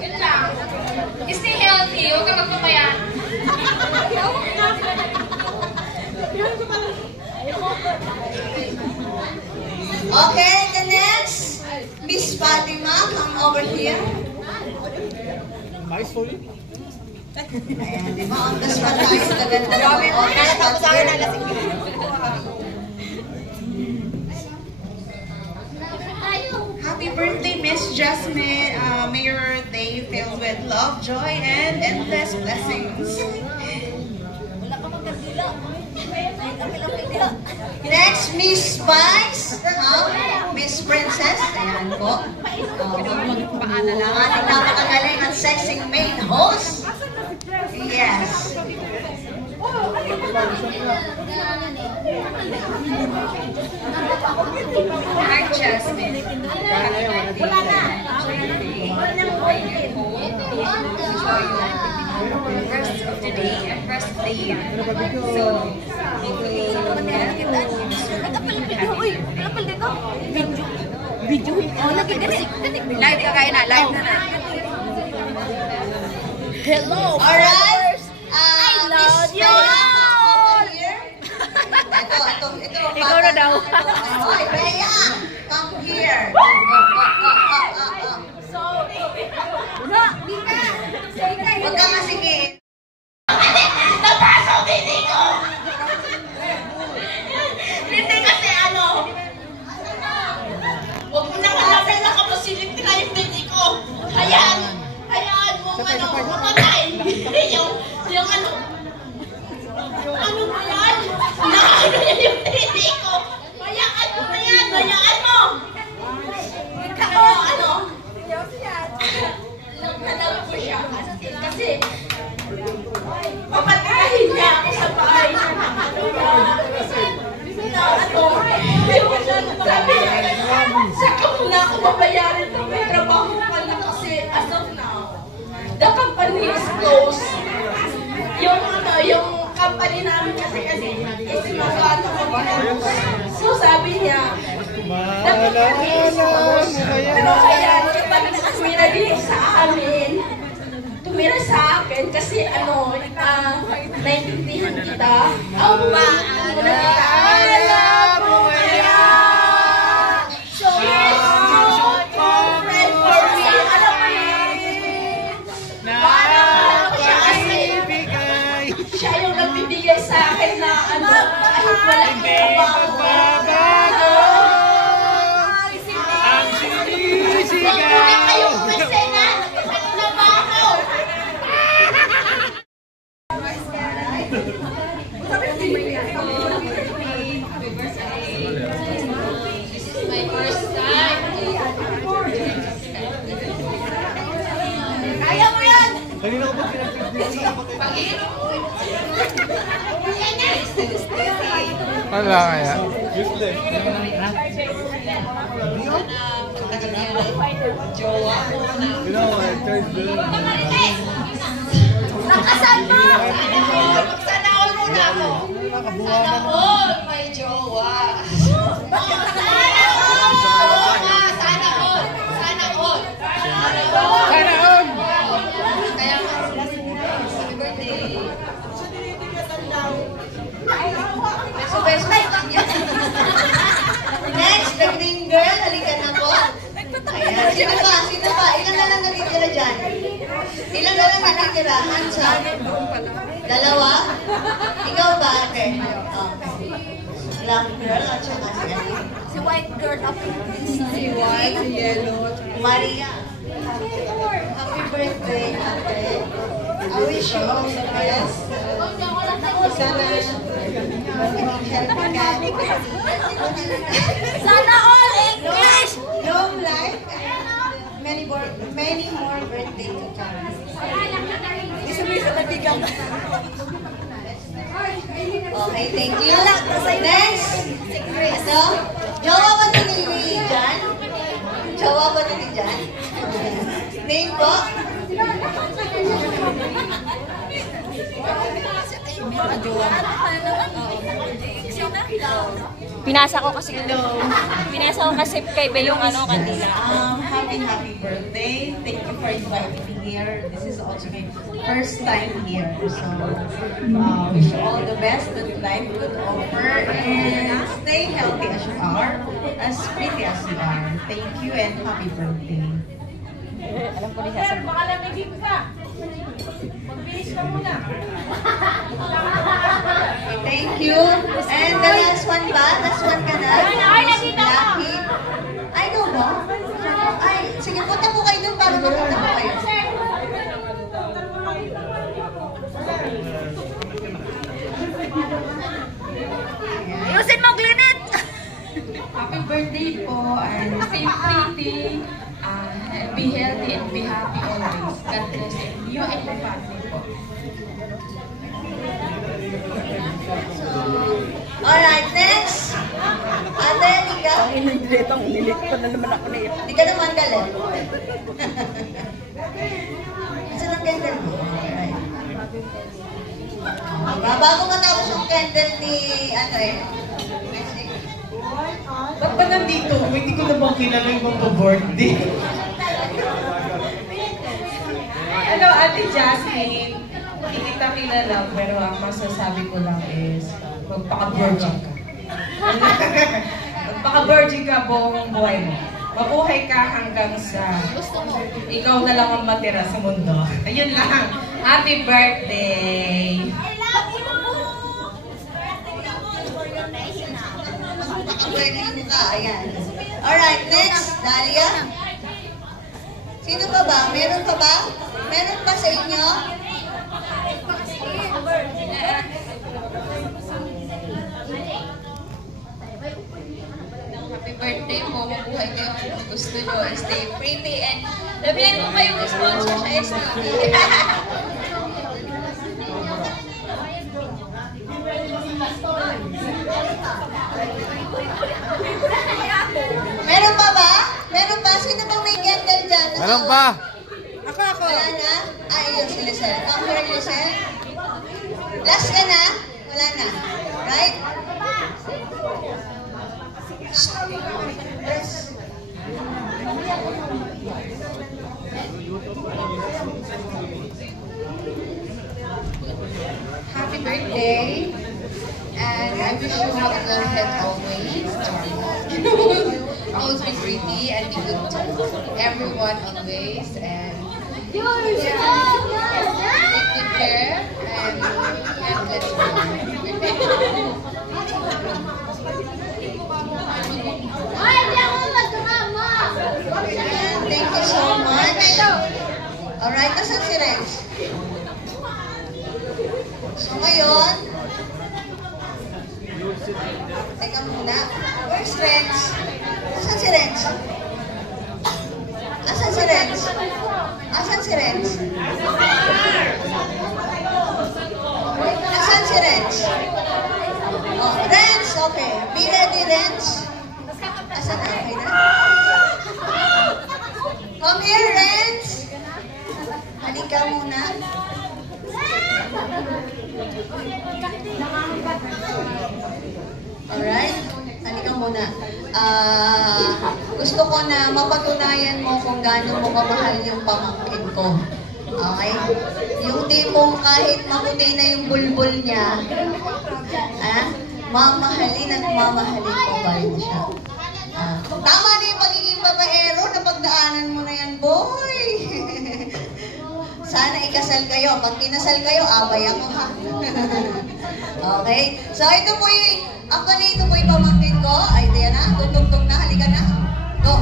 Yun lang. Stay healthy. Huwag ka magpapayan. Okay, the next, Miss Fatima, come over here. Nice for you. Ayan, di ba? Ang dasman tayo sa ganda. Okay, tapos ako na lasing. Happy birthday, Miss Jasmine. May your day filled with love, joy, and endless blessings. Next, Miss Vice, Miss Princess, ayan po. Ating napakagaling at sexy main host. Yes. Hi, Jasmine. Wala na. Rest of the day and rest of the year. So, hopefully, Video. Oh, lagi kasi. Live ka kayo na. Live na na. Hello. Alright. I love you. Ito. Ikaw na daw. Hoy, Bea, come here. Huwag ka masigit. Napasok hindi ko! Hindi kasi ano, huwag mo na kalapin na kapasilip nila yung hindi ko. Hayaan mo ano, mamatay. Yung ano ba yan? Nakaano yan yung hindi ko. Hayaan mo na yan, hayaan mo. Ako, ano? Alam ko siya. Kasi, papatayin niya ako sa bahay. Sabi niya, saka muna ako babayaran ito. May trabaho pala kasi as of now, the company is closed. Yung company namin kasi isimagawa na kami. So sabi niya, the company is closed. Pero kaya, tumira sa akin kasi ano, naiintindihan kita. Ang paan mo na kita. Alam mo kaya. So, yes, friend for me. Alam mo yun. Alam ko siya kasi siya yung nagbibigay sa akin na ano, kahit wala yung trabaho. Kanina ko ba pinag-video? Wala kaya? Useless. You know, I tried doing Nakasan mo! Sana all muna ako. Sana all, may jowa. Sana all! Sana all! Sana all! Sana all! Kaya happy birthday. Beso-beso niya. Next, the green girl. Halika na po. Ayan. Sino pa? Ilan na lang nakikira dyan? Ilan na lang nakikira? Hands up. Dalawa? Ikaw ba, ate? Okay. Black girl at saka si Ali. Si white girl up Si white, si yellow. Maria. Happy birthday, ate. I wish you all the best. Sana maging healthy ka. Sana all English! Long life and many more birthdays to come. Isa-isa nabigang. Okay, thank you. Next, ito. Jowa ba ito ni Jan? Jowa ba ito ni Jan? Name po? May jowa. Pinasa ko kasi kay Be yung ano kanina. Happy birthday. Thank you for inviting me here. This is also my first time here. So, wish you all the best that life could offer and stay healthy as you are, as pretty as you are. Thank you and happy birthday. Alam ko rin sasabihin. Baka lamigin ka. Magbilis ka muna. Thank you. And the last one ba? Last one ka na? Lucky. Ay, no ba? Ay, sige, punta po kayo doon para mapunta po kayo. Ayusin mo, Glennet! Happy birthday po and stay pretty, be healthy and be happy always. God bless you and your family po. Alright, next. Ate, Nika. Nilit pa na naman ako na yun. Hindi ka naman galit. Saan ang candle mo? Alright. Bago matapos yung candle ni, ano eh, Messi. Ba't ba nandito? Hindi ko na bang kilala yung magpa-birthday? Hello, Ate Jasmine. Hindi kita kilala, pero ang masasabi ko lang is magpaka-virgin ka. Magpaka-virgin ka buong buhay mo. Mabuhay ka hanggang sa ikaw na lang ang matira sa mundo. Ayun lang. Happy birthday! Pwede mo ka, ayan. Alright, next, Dalia. Sino pa ba? Meron pa ba? Meron pa sa inyo? Happy birthday po, mabuhay kayo kung gusto nyo. Stay pretty and labihan ko kayong sponsor sa STV. Meron pa ba? Meron pa? Sino bang may candle dyan? Meron pa! Ako. Wala na? Ah, yun si Lisel. Come here, Lisel. Last ka na? Wala na. Right? Yes. Happy birthday. And I wish you have a good health always. Always be pretty and be good to everyone always. And take good care and let's go. Thank you so much. Alright, nasan si Rex? So ngayon, teka muna. Where's Rex? Asan si Rex? Asan si Rex? Asan si Rex? Asan si Rex? Oh, Rex, okay. Be ready, Rex. Asan na? Okay na? Come here, Rex. Halika muna. Alright? Halika muna. Gusto ko na mapatunayan mo kung gaano mo kamahal yung pamangkin ko. Okay? Yung tipong kahit maputi na yung bulbul niya, mamahalin at mamahalin ko pa rin siya. Tama na yung pagiging babaero na pagdaanan mo na yan, boy! Sana ikasal kayo. Pag kinasal kayo, abay ako ha. Okay? So ito po yung, actually ito po yung pamangkin ko. Ay, diyan na. Tutugtog na. Halika na. Go.